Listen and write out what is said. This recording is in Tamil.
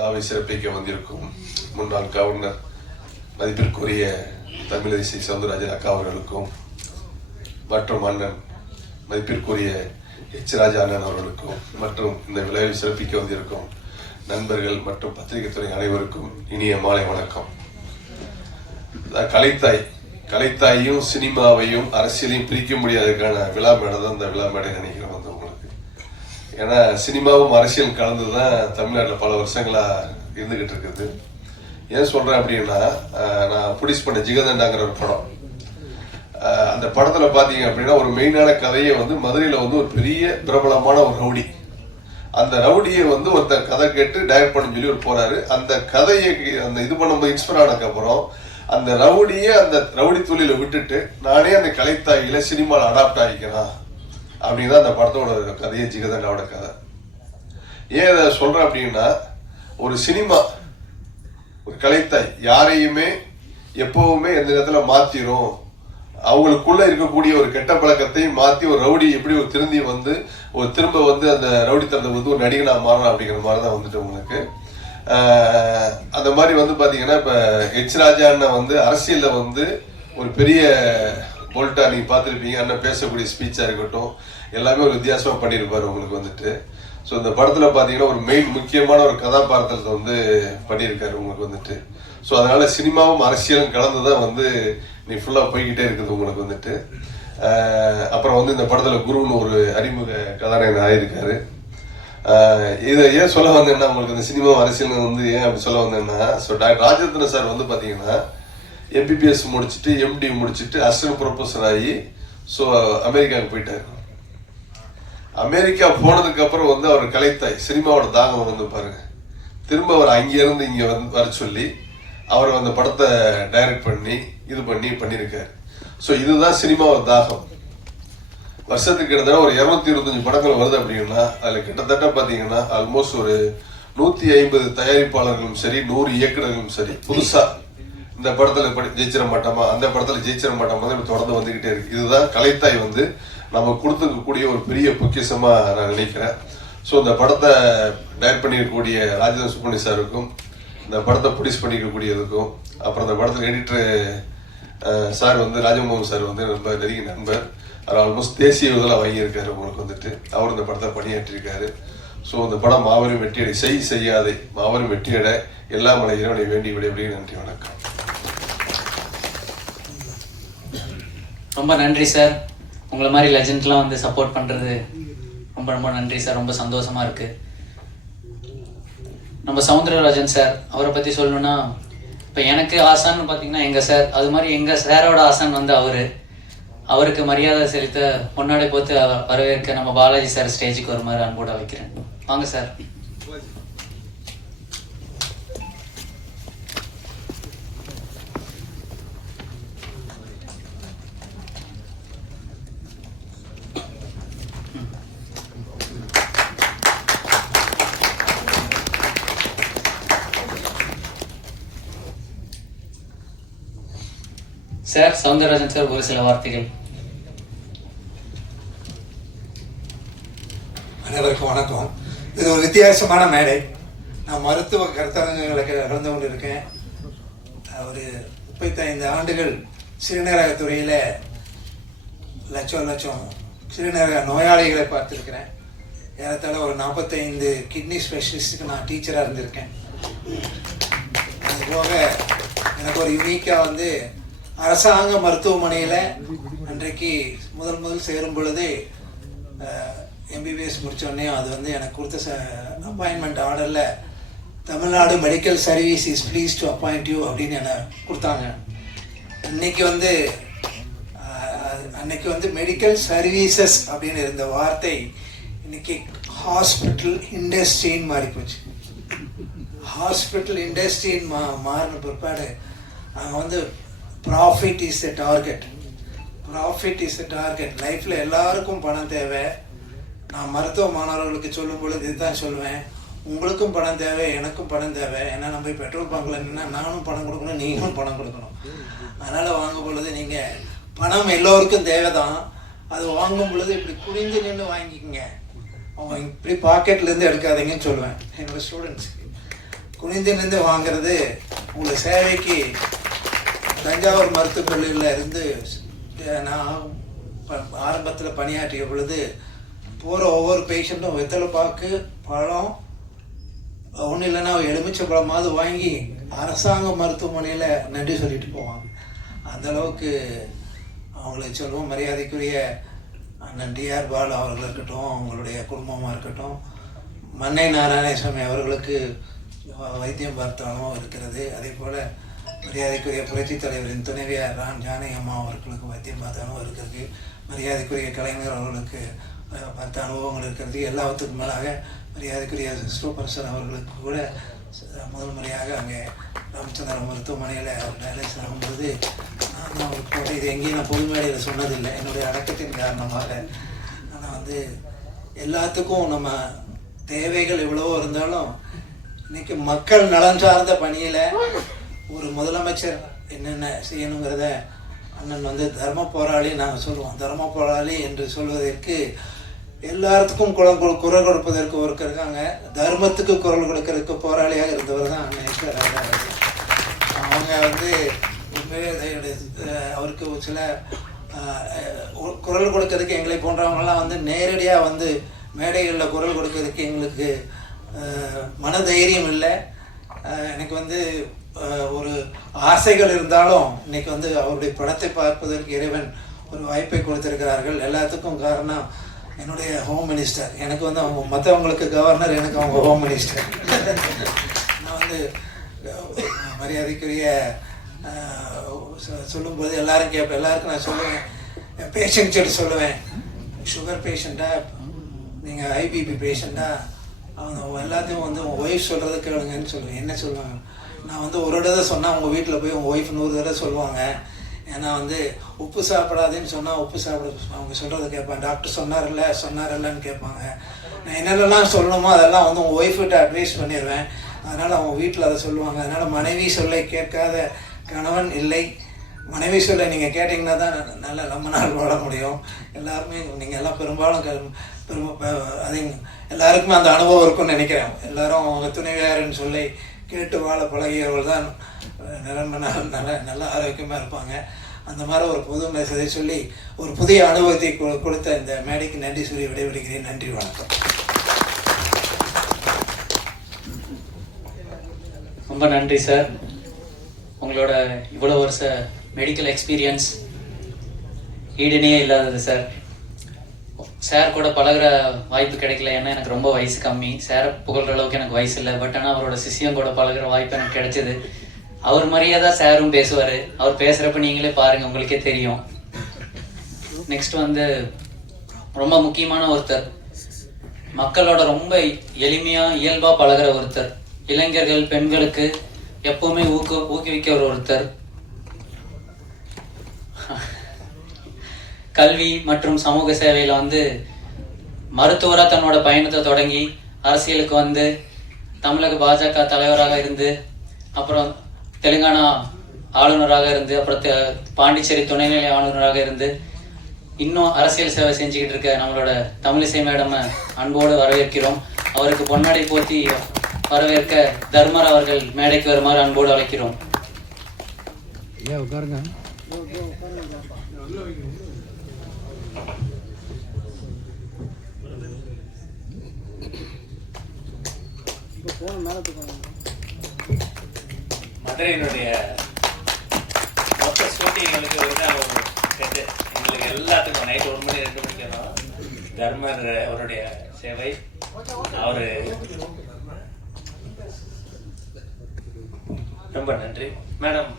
விழாவை சிறப்பிக்க வந்திருக்கும் முன்னாள் கவர்னர் மதிப்பிற்குரிய தமிழிசை சவுந்தரராஜன் அக்கா அவர்களுக்கும் மற்றும் அண்ணன் மதிப்பிற்குரிய எச் ராஜா அண்ணன் அவர்களுக்கும் மற்றும் இந்த விழாவை சிறப்பிக்க வந்திருக்கும் நண்பர்கள் மற்றும் பத்திரிகை துறை அனைவருக்கும் இனிய மாலை வணக்கம். கலைத்தாயும் சினிமாவையும் அரசியலையும் பிரிக்க முடியாததுக்கான விழா மேடை தான் இந்த விழா மேடை நினைக்கிறேன் வந்து உங்களுக்கு. ஏன்னா சினிமாவும் அரசியல் கலந்துதான் தமிழ்நாட்டில் பல வருஷங்களா இருந்துகிட்டு இருக்குது. ஏன் சொல்றேன் அப்படின்னா, நான் ப்ரொடியூஸ் பண்ண ஜிகதண்டாங்கிற ஒரு படம், அந்த படத்துல பாத்தீங்க அப்படின்னா ஒரு மெயினான கதையை வந்து மதுரையில வந்து ஒரு பெரிய பிரபலமான ஒரு ரவுடி, அந்த ரவுடியை வந்து ஒருத்தர் கதை கேட்டு டைரக்ட் பண்ண சொல்லி ஒரு போறாரு. அந்த கதையை அந்த இது பண்ணும்போது இன்ஸ்பயர் ஆனதுக்கு அப்புறம் அந்த ரவுடியை அந்த ரவுடி தொழில விட்டுட்டு நானே அந்த கலைத்தாயில சினிமாவில் அடாப்ட் ஆகிக்கலாம் அப்படின்னு தான் அந்த படத்தோட கதையை, ஜிகதண்டாவோட கதை. ஏன் அதை சொல்றேன் அப்படின்னா, ஒரு சினிமா ஒரு கலைத்தாய் யாரையுமே எப்பவுமே எந்த நேரத்துல மாத்திரும், அவங்களுக்குள்ள இருக்கக்கூடிய ஒரு கெட்ட பழக்கத்தை மாத்தி ஒரு ரவுடி எப்படி ஒரு திரும்பி வந்து ஒரு திரும்ப வந்து அந்த ரவுடி தந்தை வந்து ஒரு நடிகனா மாறலாம் அப்படிங்கிற மாதிரிதான் வந்துட்டு உங்களுக்கு. அந்த மாதிரி வந்து பாத்தீங்கன்னா இப்ப எச் ராஜா அண்ணன் வந்து அரசியல்ல வந்து ஒரு பெரிய போல்ட்டா நீங்க பாத்துருப்பீங்க. அண்ணன் பேசக்கூடிய ஸ்பீச்சா இருக்கட்டும் எல்லாமே ஒரு வித்தியாசமா பண்ணிருப்பாரு உங்களுக்கு வந்துட்டு. ஸோ இந்த படத்துல பாத்தீங்கன்னா ஒரு மெயின் முக்கியமான ஒரு கதாபாத்திரத்தை வந்து பண்ணியிருக்காரு உங்களுக்கு வந்துட்டு. ஸோ அதனால சினிமாவும் அரசியலும் கலந்துதான் வந்து நீ ஃபுல்லா போய்கிட்டே இருக்குது உங்களுக்கு வந்துட்டு. அப்புறம் வந்து இந்த படத்துல குருன்னு ஒரு அறிமுக கதாநாயகன் ஆயிருக்காரு. இதை ஏன் சொல்ல வந்தேன்னா, உங்களுக்கு இந்த சினிமா அரசியல் வந்து ஏன் அப்படி சொல்ல வந்தேன்னா, ஸோ டாக்டர் ராஜரத்ன சார் வந்து பாத்தீங்கன்னா MBBS முடிச்சுட்டு MD முடிச்சுட்டு அசிஸ்டன்ட் ப்ரொஃபஸர் ஆகி ஸோ அமெரிக்காவுக்கு போயிட்டாரு. அமெரிக்கா போனதுக்கு அப்புறம் வந்து அவர் கலைத்தாய் சினிமாவோட தாகம் வந்து பாருங்க, திரும்ப அவர் அங்கிருந்து இங்க வந்து வர சொல்லி அவர் அந்த படத்தை டைரக்ட் பண்ணி இது பண்ணியிருக்காரு. ஸோ இதுதான் சினிமாவோட தாகம். வருஷத்துக்கு கிட்டத்தட்ட ஒரு 225 படங்கள் வருது அப்படின்னா அதுல கிட்டத்தட்ட பாத்தீங்கன்னா ஆல்மோஸ்ட் ஒரு 150 தயாரிப்பாளர்களும் சரி 100 இயக்குநர்களும் சரி புதுசா இந்த படத்துல ஜெயிச்சிட மாட்டோமா அந்த படத்துல ஜெயிச்சிட மாட்டோமா தொடர்ந்து வந்துகிட்டே இருக்கு. இதுதான் கலைத்தாய் வந்து நம்ம கொடுத்துக்கக்கூடிய ஒரு பெரிய பொக்கிஷமா நான் நினைக்கிறேன். ஸோ இந்த படத்தை டைரக்ட் பண்ணிருக்கக்கூடிய ராஜேந்திர சுப்ரமணிய சாருக்கும், இந்த படத்தை ப்ரொடியூஸ் பண்ணிக்கக்கூடியதுக்கும், அப்புறம் இந்த படத்துல எடிட்டர் சார் வந்து ராஜமோகன் சார் வந்து ரொம்ப நெருங்கிய நண்பர். அவர் ஆல்மோஸ்ட் தேசிய விருதெல்லாம் வாங்கியிருக்காரு உங்களுக்கு வந்துட்டு. அவர் இந்த படத்தை பணியாற்றிருக்காரு. ஸோ இந்த படம் மாபெரும் வெற்றியடை, செய்யாதை மாபெரும் வெற்றியட எல்லா மலை இறைவனை வேண்டி விடைபெறுகிறேன். நன்றி, வணக்கம். ரொம்ப நன்றி சார். உங்களை மாதிரி லெஜண்ட்லாம் வந்து சப்போர்ட் பண்றது ரொம்ப ரொம்ப நன்றி சார். ரொம்ப சந்தோஷமா இருக்கு. நம்ம சவுந்தரராஜன் சார் அவரை பத்தி சொல்லணும்னா, இப்போ எனக்கு ஆசான்னு பார்த்தீங்கன்னா எங்க சார், அது மாதிரி எங்க சாரோட ஆசான் வந்து அவருக்கு மரியாதை செலுத்த பொன்னாடை போத்து வரவேற்க நம்ம பாலாஜி சார் ஸ்டேஜுக்கு ஒரு மாதிரி அன்போட வைக்கிறேன். வாங்க சார். சார் சவுந்தரராஜன் சார் ஒரு சில வார்த்தைகள். அனைவருக்கும் வணக்கம். இது ஒரு வித்தியாசமான மேடை. நான் மருத்துவ கருத்தரங்குகளை கலந்து கொண்டு இருக்கேன். ஒரு 35 ஆண்டுகள் சிறுநீரக துறையில லட்சம் சிறுநீரக நோயாளிகளை பார்த்துருக்கிறேன். ஏறத்தாழ ஒரு 45 கிட்னி ஸ்பெஷலிஸ்டுக்கு நான் டீச்சராக இருந்திருக்கேன். அதுபோக எனக்கு ஒரு யூனிக்காக வந்து அரசாங்க மருத்துவமனையில் அன்றைக்கு முதல் சேரும் பொழுது MBBS முடித்தோடனே அது வந்து எனக்கு கொடுத்த அப்பாயின்மெண்ட் ஆர்டரில் Tamil Nadu medical service is please to appoint you அப்படின்னு என்னை கொடுத்தாங்க. அன்னைக்கு வந்து மெடிக்கல் சர்வீசஸ் அப்படின்னு இருந்த வார்த்தை இன்னைக்கு ஹாஸ்பிட்டல் இண்டஸ்ட்ரின்னு மாறி போச்சு. ஹாஸ்பிட்டல் இண்டஸ்ட்ரின்னு மாறின பிற்பாடு அங்கே வந்து ப்ராஃபிட் இஸ் த டார்கெட். லைஃப்ல எல்லாருக்கும் பணம் தேவை. நான் மருத்துவ மாணவர்களுக்கு சொல்லும் பொழுது இதுதான் சொல்லுவேன், உங்களுக்கும் பணம் தேவை, எனக்கும் பணம் தேவை. ஏன்னா நம்ம பெட்ரோல் பங்க்ல நின்னா நானும் பணம் கொடுக்கணும், நீங்களும் பணம் கொடுக்கணும். அதனால வாங்கும் பொழுது நீங்க பணம் எல்லோருக்கும் தேவைதான். அது வாங்கும் பொழுது இப்படி குனிஞ்சு நின்று வாங்கிக்கோங்க. அவங்க இப்படி பாக்கெட்ல இருந்து எடுக்காதீங்கன்னு சொல்லுவேன் என்னோட ஸ்டூடெண்ட்ஸுக்கு. குனிந்து வாங்குறது. உங்களை சேவைக்கு தஞ்சாவூர் மருத்துவக் கல்லூரியில் இருந்து நான் ஆரம்பத்தில் பணியாற்றிய பொழுது போகிற ஒவ்வொரு பேஷண்ட்டும் வெத்தலை பாக்கு பழம் ஒன்றும் இல்லைன்னா எலுமிச்சை பழமாவது வாங்கி அரசாங்க மருத்துவமனையில் நன்றி சொல்லிட்டு போவாங்க. அந்தளவுக்கு அவங்களுக்கு சொல்லுவோம். மரியாதைக்குரிய அண்ணன் டிஆர் பாலு அவர்கள் இருக்கட்டும், அவங்களுடைய குடும்பமாக இருக்கட்டும், மன்னை நாராயணசாமி அவர்களுக்கு வைத்தியம் பார்த்தாலும் இருக்கிறது. அதே போல் மரியாதைக்குரிய புரட்சித் தலைவரின் துணைவியார் ராம் ஜானகி அம்மா அவர்களுக்கு வைத்தியம் பார்த்தாலும் இருக்கிறது. மரியாதைக்குரிய கலைஞர் அவர்களுக்கு பார்த்த அனுபவங்கள் இருக்கிறது. எல்லாத்துக்கும் மேலாக மரியாதைக்குரிய சூப்பர் சார் அவர்களுக்கு கூட முதல் முறையாக அங்கே ராமச்சந்திரன் மருத்துவமனையில் அவர் டயாலிசிஸ் ஆகும்போது நான் அவருக்கு போட்டு இது எங்கேயும் நான் பொது மேடையில் சொன்னதில்லை, என்னுடைய அடக்கத்தின் காரணமாக. ஆனால் எல்லாத்துக்கும் நம்ம தேவைகள் எவ்வளவோ இருந்தாலும் இன்னைக்கு மக்கள் நலன் சார்ந்த பணியில் ஒரு முதலமைச்சர் என்னென்ன செய்யணுங்கிறத அண்ணன் தர்ம போராளி நாங்கள் சொல்லுவோம். தர்ம போராளி என்று சொல்வதற்கு எல்லாத்துக்கும் குரல் கொடுப்பதற்கு ஒருத்தர் இருக்காங்க. தர்மத்துக்கு குரல் கொடுக்கறதுக்கு போராளியாக இருந்தவர் தான் அண்ணன் எஸ். ராஜாராஜன். அவங்க அவருக்கு சில குரல் கொடுக்கறதுக்கு எங்களை போன்றவங்களாம் நேரடியாக மேடைகளில் குரல் கொடுக்கறதுக்கு எங்களுக்கு மனதைரியம் இல்லை. எனக்கு ஒரு ஆசைகள் இருந்தாலும் இன்னைக்கு அவருடைய படத்தை பார்ப்பதற்கு இறைவன் ஒரு வாய்ப்பை கொடுத்திருக்கிறார்கள். எல்லாத்துக்கும் காரணம் என்னுடைய ஹோம் மினிஸ்டர். எனக்கு அவங்க மற்றவங்களுக்கு கவர்னர், எனக்கு அவங்க ஹோம் மினிஸ்டர். நான் மரியாதைக்குரிய சொல்லும்போது எல்லாரும் கேட்பேன், எல்லாருக்கும் நான் சொல்லுவேன், பேஷண்ட் சொல்லி சொல்லுவேன், சுகர் பேஷண்ட்டா, நீங்கள் ஐபிபி பேஷண்ட்டா, அவங்க எல்லாத்தையும் உங்கள் ஒய்ஃப் சொல்கிறத கேளுங்கன்னு சொல்லுவேன். என்ன சொல்லுவாங்க, நான் ஒரு தடவை சொன்னால் உங்கள் வீட்டில் போய் உங்கள் ஒய்ஃப் 100 தடவை சொல்லுவாங்க. ஏன்னா உப்பு சாப்பிடாதுன்னு சொன்னால் உப்பு சாப்பிட அவங்க சொல்கிறத கேட்பேன். டாக்டர் சொன்னார்லன்னு கேட்பாங்க. நான் என்னென்னலாம் சொல்லணுமோ அதெல்லாம் உங்கள் ஒய்ஃப்கிட்ட அட்வைஸ் பண்ணிடுவேன். அதனால் அவங்க வீட்டில் அதை சொல்லுவாங்க. அதனால் மனைவி சொல்லை கேட்காத கணவன் இல்லை. மனைவி சொல்லை நீங்கள் கேட்டிங்கன்னா தான் நல்ல ரொம்ப நாள் வாழ முடியும். எல்லாருமே நீங்கள் எல்லாம் பெரும்பாலும் அது எல்லாருக்குமே அந்த அனுபவம் இருக்குன்னு நினைக்கிறேன். எல்லாரும் அவங்க துணைவியாருன்னு சொல்லி கேட்டு வாழ பழகியவர்கள் தான் நல்ல ஆரோக்கியமாக இருப்பாங்க. அந்த மாதிரி ஒரு பொது மெசேஜை சொல்லி ஒரு புதிய அனுபவத்தை கொடுத்த இந்த மேடைக்கு நன்றி சொல்லி விடைபெறுகிறேன். நன்றி, வணக்கம். ரொம்ப நன்றி சார். உங்களோட இவ்வளோ வருஷ மெடிக்கல் எக்ஸ்பீரியன்ஸ் ஈடுனே இல்லாதது சார். சார் கூட பழகிற வாய்ப்பு கிடைக்கல, ஏன்னா எனக்கு ரொம்ப வயசு கம்மி. சாரை புகழ்கிற அளவுக்கு எனக்கு வயசு இல்லை. பட் ஆனால் அவரோட சிஷியம் கூட பழகிற வாய்ப்பு எனக்கு கிடைச்சது. அவர் மாதிரியே தான் சாரும் பேசுவார். அவர் பேசுகிறப்ப நீங்களே பாருங்கள், உங்களுக்கே தெரியும். நெக்ஸ்ட் ரொம்ப முக்கியமான ஒருத்தர், மக்களோட ரொம்ப எளிமையாக இயல்பாக பழகிற ஒருத்தர், இளைஞர்கள் பெண்களுக்கு எப்பவுமே ஊக்குவிக்கிற ஒருத்தர், கல்வி மற்றும் சமூக சேவையில் மருத்துவராக தன்னோட பயணத்தை தொடங்கி அரசியலுக்கு தமிழக பாஜக தலைவராக இருந்து, அப்புறம் தெலுங்கானா ஆளுநராக இருந்து, அப்புறம் பாண்டிச்சேரி துணைநிலை ஆளுநராக இருந்து, இன்னும் அரசியல் சேவை செஞ்சுக்கிட்டு இருக்க நம்மளோட தமிழிசை மேடம் அன்போடு வரவேற்கிறோம். அவருக்கு பொன்னாடை போத்தி வரவேற்க தர்மர் அவர்கள் மேடைக்கு வருமாறு அன்போடு அழைக்கிறோம். மதுரையினுடைய மொத்த ஷூட்டிங்களுக்கு எங்களுக்கு எல்லாத்துக்கும் நைட் 1 மணி 2 மணிக்கு எல்லாம் தர்மர் அவருடைய சேவை. அவரு ரொம்ப நன்றி மேடம்.